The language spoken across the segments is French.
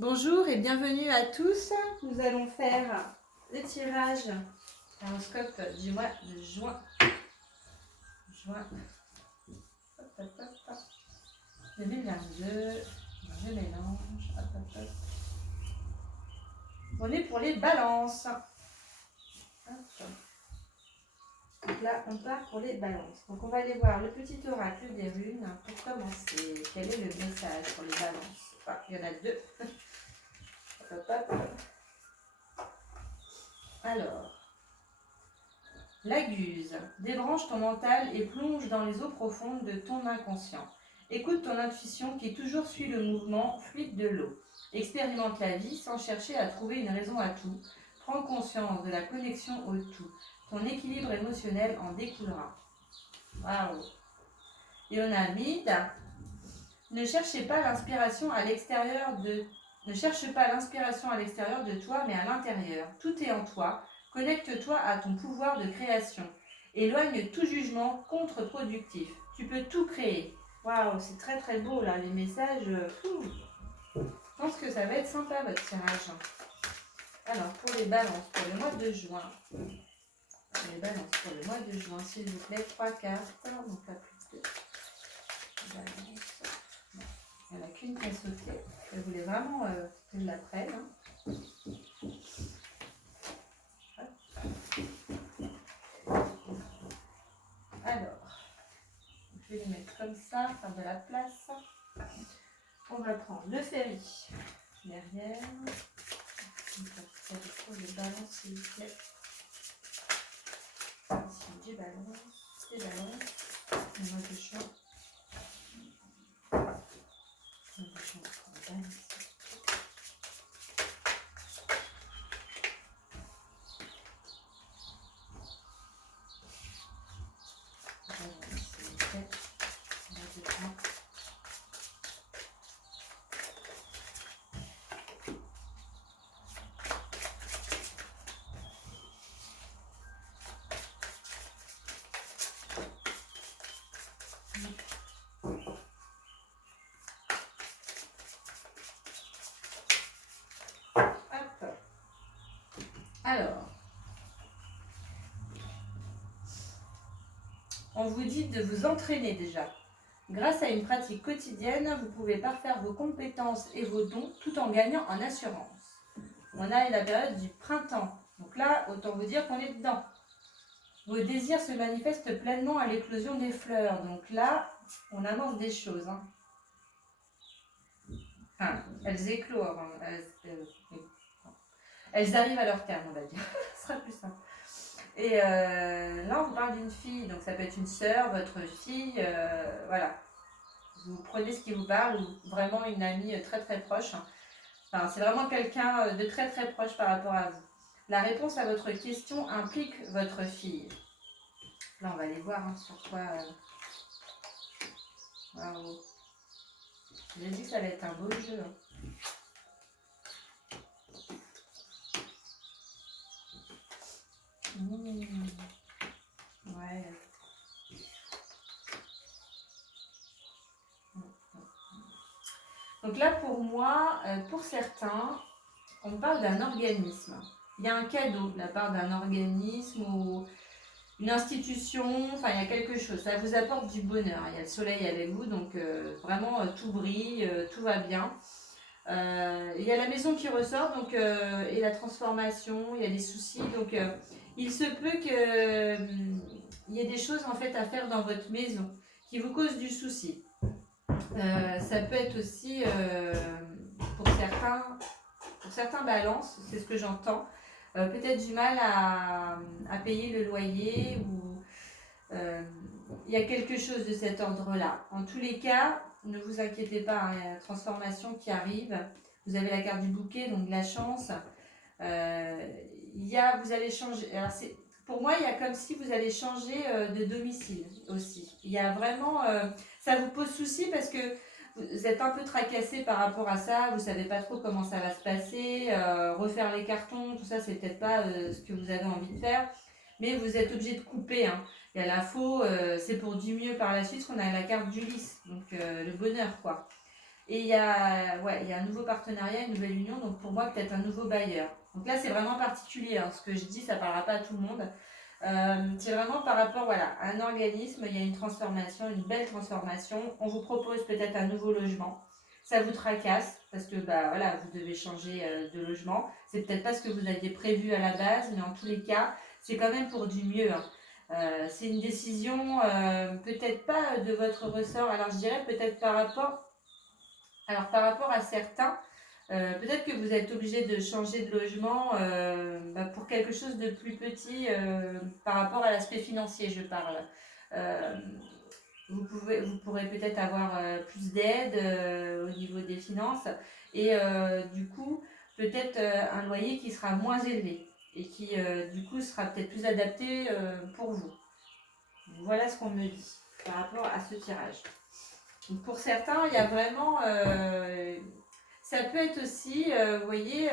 Bonjour et bienvenue à tous. Nous allons faire le tirage horoscope du mois de juin. Hop, hop, hop. 2022. Je mélange. Hop, hop, hop. On est pour les balances. Hop. Donc là, on part pour les balances. Donc on va aller voir le petit oracle des runes pour commencer. Quel est le message pour les balances? Enfin, il y en a deux. Hop, hop, hop. Alors, la Guse, débranche ton mental et plonge dans les eaux profondes de ton inconscient. Écoute ton intuition qui toujours suit le mouvement fluide de l'eau. Expérimente la vie sans chercher à trouver une raison à tout. Prends conscience de la connexion au tout. Ton équilibre émotionnel en découlera. Waouh! Et on a Mid. Ne cherchez pas l'inspiration à l'extérieur de Ne cherche pas l'inspiration à l'extérieur de toi, mais à l'intérieur. Tout est en toi. Connecte-toi à ton pouvoir de création. Éloigne tout jugement contre-productif. Tu peux tout créer. Waouh, c'est très très beau là, les messages. Je pense que ça va être sympa votre tirage. Alors, pour les balances, pour le mois de juin. Pour les balances, pour le mois de juin, s'il vous plaît, 3 cartes. Donc là, plus de balance. Il n'y en a qu'une qui a sauté. Je voulais vraiment qu'elle la prenne. Alors, je vais les mettre comme ça, faire de la place. On va prendre le ferry derrière. Il y a des balances, s'il vous plaît. Ici, des balances. Le mois de juin. Le mois de juin, on va balancer. Alors, on vous dit de vous entraîner déjà. Grâce à une pratique quotidienne, vous pouvez parfaire vos compétences et vos dons tout en gagnant en assurance. On a la période du printemps. Donc là, autant vous dire qu'on est dedans. Vos désirs se manifestent pleinement à l'éclosion des fleurs. Donc là, on amorce des choses. Enfin, elles éclorent. Elles arrivent à leur terme, on va dire. Ce sera plus simple. Et là, on vous parle d'une fille, donc ça peut être une sœur, votre fille, voilà. Vous prenez ce qui vous parle ou vraiment une amie très très proche. Enfin, c'est vraiment quelqu'un de très très proche par rapport à vous. La réponse à votre question implique votre fille. Là, on va aller voir sur quoi. Waouh. J'ai dit que ça allait être un beau jeu. Ouais. Donc là, pour moi, pour certains, on parle d'un organisme. Il y a un cadeau de la part d'un organisme ou une institution, enfin il y a quelque chose. Ça vous apporte du bonheur. Il y a le soleil avec vous, donc vraiment tout brille, tout va bien. Il y a la maison qui ressort, donc, et la transformation, il y a des soucis. Donc il se peut qu'il y ait des choses en fait à faire dans votre maison qui vous causent du souci. Ça peut être aussi pour certains balances, c'est ce que j'entends, peut-être du mal à payer le loyer ou il y a quelque chose de cet ordre-là. En tous les cas, ne vous inquiétez pas, il y a la transformation qui arrive. Vous avez la carte du bouquet, donc la chance. Vous allez changer. Alors pour moi, il y a comme si vous allez changer de domicile aussi. Il y a vraiment, ça vous pose souci parce que vous êtes un peu tracassé par rapport à ça. Vous savez pas trop comment ça va se passer. Refaire les cartons, tout ça, c'est peut-être pas ce que vous avez envie de faire. Mais vous êtes obligé de couper. Il y a l'info, c'est pour du mieux par la suite, qu'on a la carte d'Ulysse, donc le bonheur, quoi. Et ouais, il y a un nouveau partenariat, une nouvelle union, donc pour moi peut-être un nouveau bailleur. Donc là c'est vraiment particulier, hein. Ce que je dis ça ne parlera pas à tout le monde. C'est vraiment par rapport voilà, à un organisme, il y a une transformation, une belle transformation. On vous propose peut-être un nouveau logement. Ça vous tracasse parce que bah, voilà, vous devez changer de logement. C'est peut-être pas ce que vous aviez prévu à la base, mais en tous les cas, c'est quand même pour du mieux, hein. C'est une décision peut-être pas de votre ressort. Alors je dirais peut-être par rapport à certains, peut-être que vous êtes obligé de changer de logement pour quelque chose de plus petit par rapport à l'aspect financier, je parle. Euh, vous pourrez peut-être avoir plus d'aide au niveau des finances et du coup, peut-être un loyer qui sera moins élevé et qui du coup sera peut-être plus adapté pour vous. Voilà ce qu'on me dit par rapport à ce tirage. Donc pour certains, il y a vraiment ça peut être aussi, vous voyez,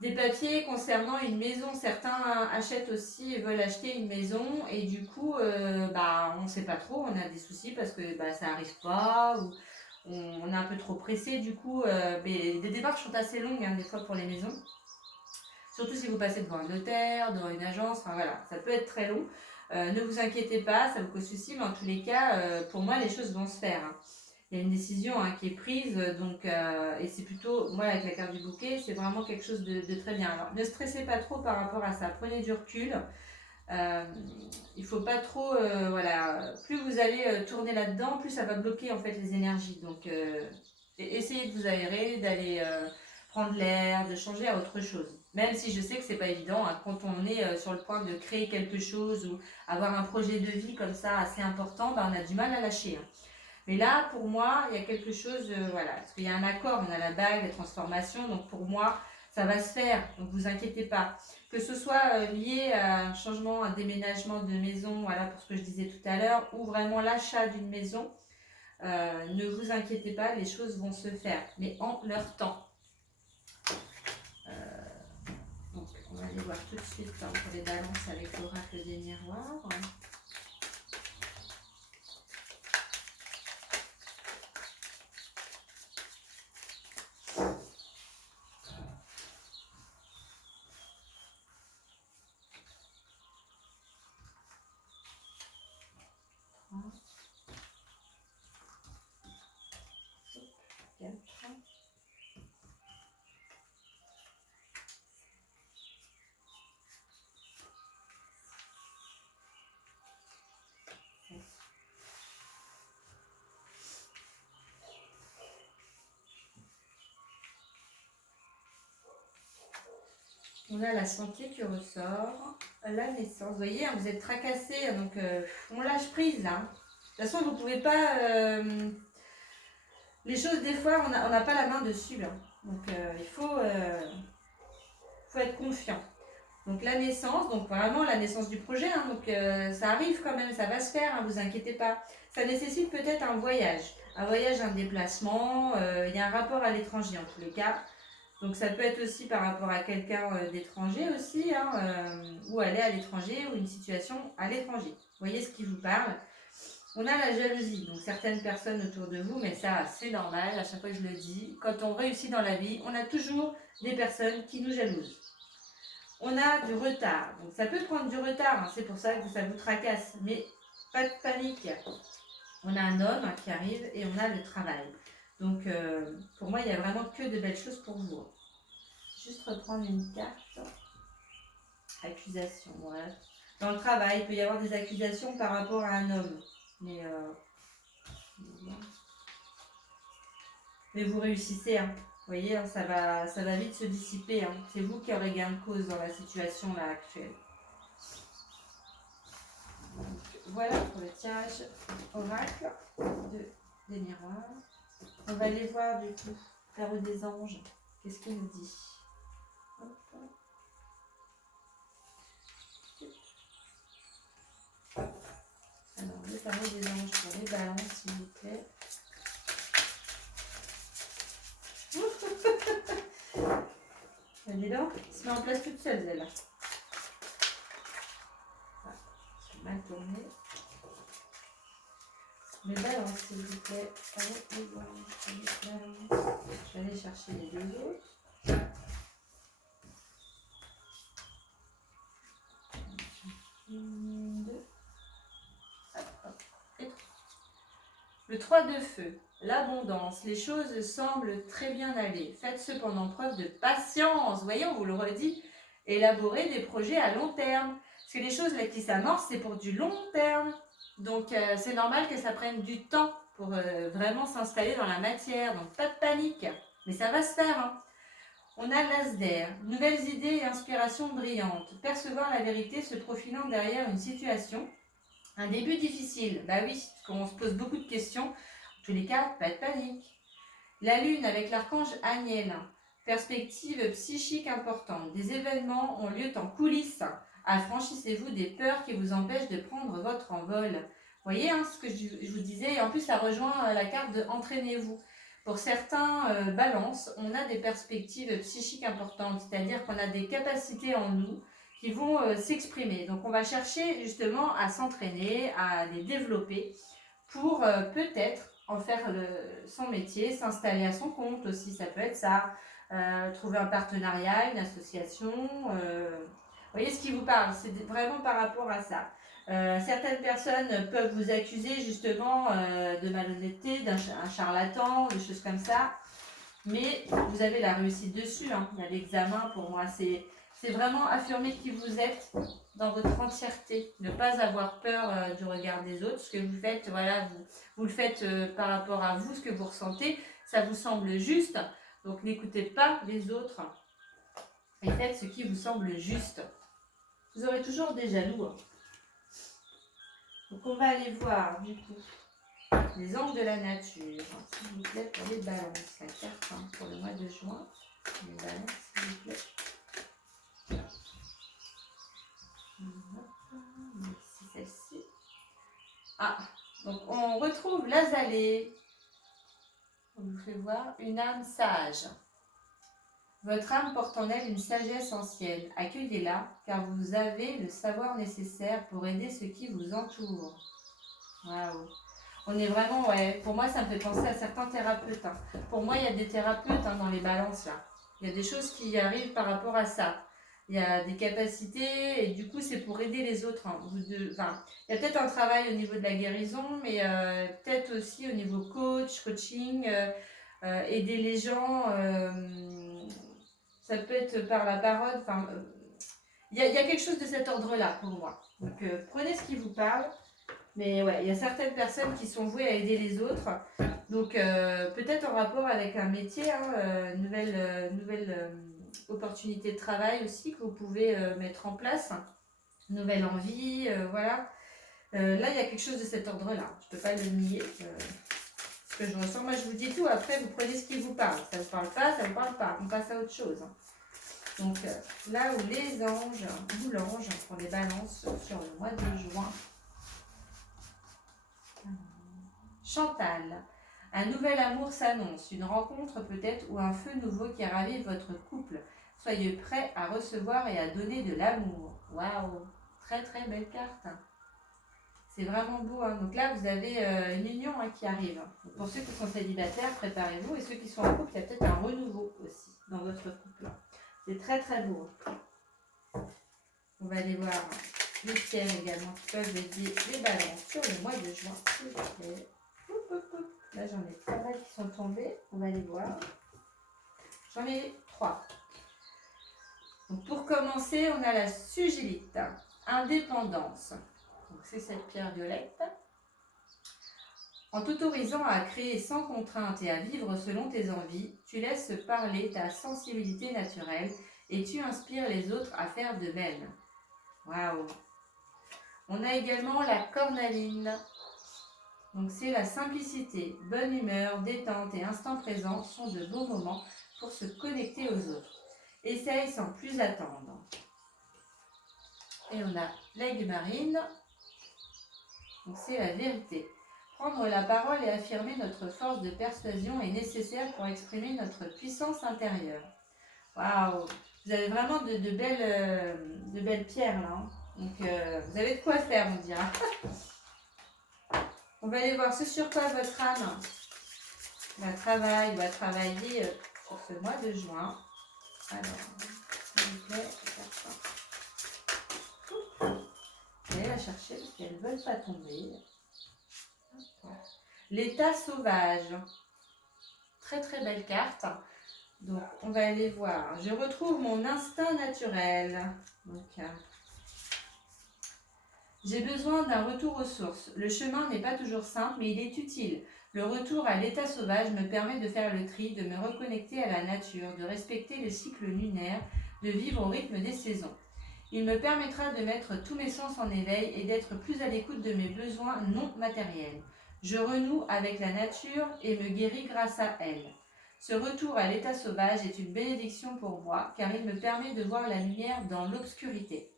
des papiers concernant une maison. Certains achètent aussi et veulent acheter une maison et du coup, on ne sait pas trop, on a des soucis parce que ça n'arrive pas ou on est un peu trop pressé du coup. Mais les démarches sont assez longues des fois pour les maisons. Surtout si vous passez devant un notaire, devant une agence, enfin voilà, ça peut être très long. Ne vous inquiétez pas, ça vous cause souci, mais en tous les cas, pour moi, les choses vont se faire. Il y a une décision qui est prise, donc, et c'est plutôt, moi avec la carte du bouquet, c'est vraiment quelque chose de très bien. Alors ne stressez pas trop par rapport à ça, prenez du recul. Il ne faut pas trop, voilà, plus vous allez tourner là-dedans, plus ça va bloquer en fait les énergies. Donc essayez de vous aérer, d'aller prendre l'air, de changer à autre chose. Même si je sais que c'est pas évident, quand on est sur le point de créer quelque chose ou avoir un projet de vie comme ça assez important, on a du mal à lâcher. Mais là, pour moi, il y a quelque chose, voilà, parce qu'il y a un accord, on a la bague, la transformation, donc pour moi, ça va se faire, donc vous inquiétez pas. Que ce soit lié à un changement, un déménagement de maison, voilà, pour ce que je disais tout à l'heure, ou vraiment l'achat d'une maison, ne vous inquiétez pas, les choses vont se faire, mais en leur temps. Donc, on va aller voir tout de suite pour les balances avec l'oracle des miroirs. On a la santé qui ressort, la naissance. Vous voyez, vous êtes tracassé, donc on lâche prise là. De toute façon, vous ne pouvez pas... les choses, des fois, on n'a pas la main dessus là. Donc il faut être confiant. Donc la naissance, donc vraiment la naissance du projet, donc ça arrive quand même, ça va se faire, vous inquiétez pas. Ça nécessite peut-être un voyage, un déplacement, il y a un rapport à l'étranger en tous les cas. Donc ça peut être aussi par rapport à quelqu'un d'étranger aussi, ou aller à l'étranger, ou une situation à l'étranger. Vous voyez ce qui vous parle. On a la jalousie, donc certaines personnes autour de vous, mais ça c'est normal, à chaque fois que je le dis. Quand on réussit dans la vie, on a toujours des personnes qui nous jalousent. On a du retard, donc ça peut prendre du retard, c'est pour ça que ça vous tracasse, mais pas de panique. On a un homme qui arrive et on a le travail. Donc pour moi, il n'y a vraiment que de belles choses pour vous. Juste reprendre une carte. Accusation, ouais. Dans le travail, il peut y avoir des accusations par rapport à un homme. Mais vous réussissez, Vous voyez, ça va vite se dissiper. C'est vous qui aurez gain de cause dans la situation là actuelle. Donc, voilà pour le tirage oracle des miroirs. On va aller voir du coup, tarot des anges. Qu'est-ce qu'il nous dit? Hop. Alors, le tarot des anges pour les balances, s'il vous plaît. Elle est là, elle se met en place toute seule, elle. Ah, je vais mal tourner. Les balances, s'il vous plaît. Allez, les balances. Allez, balance. Je vais aller chercher les deux autres. Une, deux. Hop, hop. Et trois. Le 3 de feu. L'abondance. Les choses semblent très bien aller. Faites cependant preuve de patience. Voyez, on vous le redit. Élaborer des projets à long terme. Parce que les choses là qui s'amorcent, c'est pour du long terme. Donc, c'est normal que ça prenne du temps pour vraiment s'installer dans la matière. Donc, pas de panique. Mais ça va se faire. Hein. On a l'as d'air. Nouvelles idées et inspirations brillantes. Percevoir la vérité se profilant derrière une situation. Un début difficile. Bah oui, parce qu'on se pose beaucoup de questions. En tous les cas, pas de panique. La lune avec l'archange Agnel. Perspective psychique importante. Des événements ont lieu en coulisses. Affranchissez-vous des peurs qui vous empêchent de prendre votre envol. Vous voyez hein, ce que je vous disais. Et en plus, ça rejoint la carte de entraînez-vous. Pour certains balances, on a des perspectives psychiques importantes. C'est-à-dire qu'on a des capacités en nous qui vont s'exprimer. Donc, on va chercher justement à s'entraîner, à les développer pour peut-être en faire son métier, s'installer à son compte aussi, ça peut être ça, trouver un partenariat, une association, vous voyez ce qui vous parle, c'est vraiment par rapport à ça. Certaines personnes peuvent vous accuser justement de malhonnêteté, d'un charlatan, des choses comme ça, mais vous avez la réussite dessus, hein. Il y a l'examen pour moi, c'est vraiment affirmer qui vous êtes dans votre entièreté, ne pas avoir peur du regard des autres, ce que vous faites, voilà, vous le faites par rapport à vous, ce que vous ressentez, ça vous semble juste, donc n'écoutez pas les autres et faites ce qui vous semble juste. Vous aurez toujours des jaloux. Hein. Donc on va aller voir du coup les anges de la nature, s'il vous plaît, pour les balances, la carte hein, pour le mois de juin, les balances s'il vous plaît. C'est celle-ci. Ah, donc on retrouve l'azalée. On vous fait voir une âme sage. Votre âme porte en elle une sagesse ancienne. Accueillez-la, car vous avez le savoir nécessaire pour aider ceux qui vous entourent. Waouh. On est vraiment, ouais, pour moi ça me fait penser à certains thérapeutes. Hein. Pour moi, il y a des thérapeutes hein, dans les balances là. Il y a des choses qui arrivent par rapport à ça. Il y a des capacités et du coup c'est pour aider les autres. Hein. Il y a peut-être un travail au niveau de la guérison, mais peut-être aussi au niveau coaching, aider les gens. Ça peut être par la parole. Il y a quelque chose de cet ordre-là pour moi. Donc prenez ce qui vous parle. Mais ouais, il y a certaines personnes qui sont vouées à aider les autres. Donc peut-être en rapport avec un métier, hein, nouvelle opportunité de travail aussi que vous pouvez mettre en place. Nouvelle envie, voilà. Là, il y a quelque chose de cet ordre-là. Je ne peux pas le nier. Ce que je ressens, moi je vous dis tout. Après, vous prenez ce qui vous parle. Ça ne vous parle pas, ça ne vous parle pas. On passe à autre chose. Hein. Donc là où les anges, ou l'ange, pour les balances sur le mois de juin. Chantal, un nouvel amour s'annonce, une rencontre peut-être ou un feu nouveau qui ravive votre couple. Soyez prêts à recevoir et à donner de l'amour. Waouh, très très belle carte. C'est vraiment beau. Hein. Donc là, vous avez une union hein, qui arrive. Donc pour ceux qui sont célibataires, préparez-vous. Et ceux qui sont en couple, il y a peut-être un renouveau aussi dans votre couple. C'est très très beau. On va aller voir les pierres également qui peuvent aider les balances sur le mois de juin. S'il vous plaît. Là, j'en ai pas mal qui sont tombés. On va les voir. J'en ai 3. Donc, pour commencer, on a la sugilite. Indépendance. Donc, c'est cette pierre violette. En t'autorisant à créer sans contrainte et à vivre selon tes envies, tu laisses parler ta sensibilité naturelle et tu inspires les autres à faire de même. Waouh! On a également la cornaline. Donc c'est la simplicité, bonne humeur, détente et instant présent sont de bons moments pour se connecter aux autres. Essaye sans plus attendre. Et on a l'aigle marine. Donc c'est la vérité. Prendre la parole et affirmer notre force de persuasion est nécessaire pour exprimer notre puissance intérieure. Waouh! Vous avez vraiment de belles pierres là. Hein. Donc vous avez de quoi faire, on dira. On va aller voir ce sur quoi votre âme va travailler sur ce mois de juin. Alors, s'il vous plaît, faire ça. Allez la chercher parce qu'elles ne veulent pas tomber. L'état sauvage. Très très belle carte. Donc, on va aller voir. Je retrouve mon instinct naturel. Donc, j'ai besoin d'un retour aux sources. Le chemin n'est pas toujours simple, mais il est utile. Le retour à l'état sauvage me permet de faire le tri, de me reconnecter à la nature, de respecter le cycle lunaire, de vivre au rythme des saisons. Il me permettra de mettre tous mes sens en éveil et d'être plus à l'écoute de mes besoins non matériels. Je renoue avec la nature et me guéris grâce à elle. Ce retour à l'état sauvage est une bénédiction pour moi, car il me permet de voir la lumière dans l'obscurité.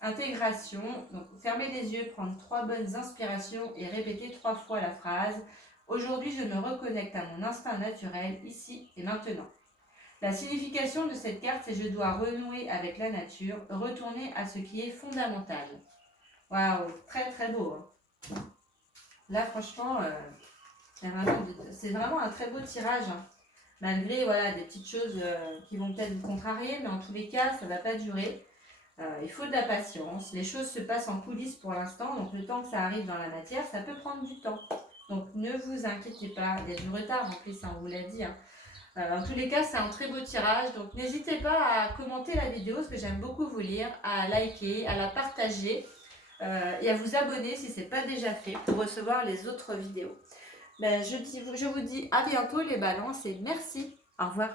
Intégration, donc fermez les yeux, prendre 3 bonnes inspirations et répéter 3 fois la phrase « Aujourd'hui, je me reconnecte à mon instinct naturel, ici et maintenant ». La signification de cette carte, c'est « Je dois renouer avec la nature, retourner à ce qui est fondamental ». Waouh, très très beau. Là, franchement, c'est vraiment un très beau tirage. Malgré voilà, des petites choses qui vont peut-être vous contrarier, mais en tous les cas, ça ne va pas durer. Il faut de la patience. Les choses se passent en coulisses pour l'instant, donc le temps que ça arrive dans la matière, ça peut prendre du temps. Donc ne vous inquiétez pas, il y a du retard en plus, on vous l'a dit. En tous les cas, c'est un très beau tirage, donc n'hésitez pas à commenter la vidéo, parce que j'aime beaucoup vous lire, à liker, à la partager et à vous abonner si ce n'est pas déjà fait pour recevoir les autres vidéos. Je vous dis à bientôt les balances et merci. Au revoir.